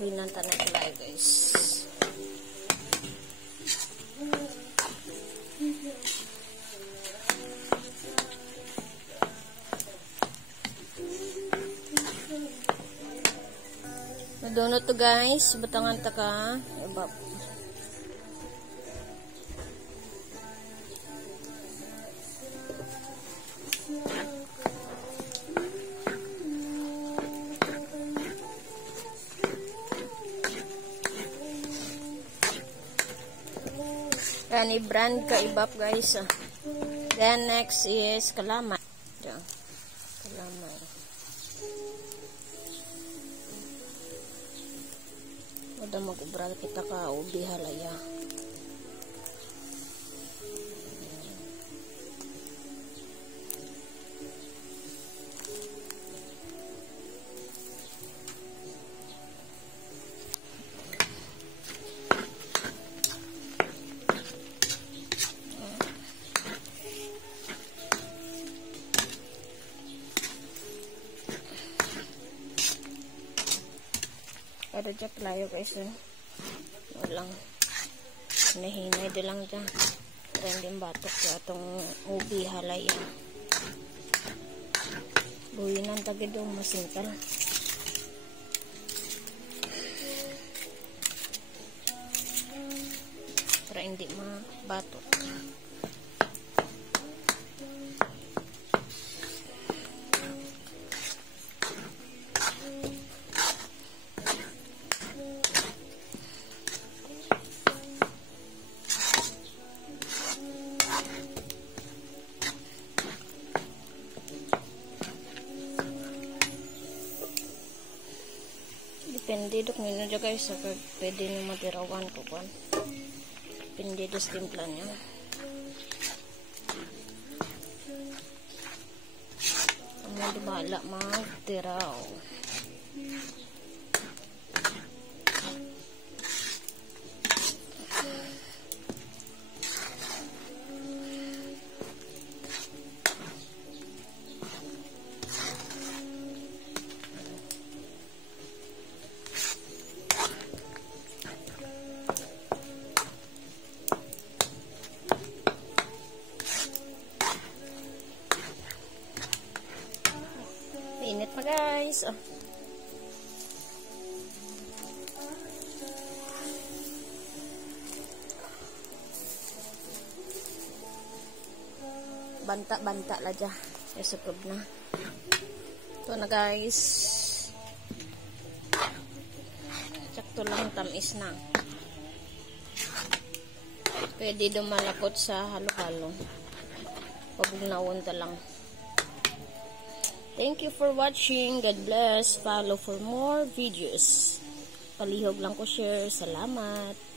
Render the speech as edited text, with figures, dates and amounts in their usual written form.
Binan tanay kulay guys. Nadunot to guys, batangan ta ka. Ibab. Yan, i-brand ka ibab guys. Then next is kalamay. Diyan. Kalamay. Wala mag-ubral kita ka ubi halaya. Pero dyan layo guys walang nahinay doon lang dyan trending batok ya itong ubi halay buhinan tagid doon masingkal para hindi mabatok. Depende dok nino dyan guys pwede nyo matirawan ko kwan depende dos timpla nya ang di bala magtiraw. Init pa guys. Banta-banta la dyan. Sukob na. Ito na guys. Sakto lang tamis na. Pwede dumalapot sa halo-halo. Pabugnawon ta lang. Thank you for watching. God bless. Follow for more videos. Palihog lang ko share. Salamat.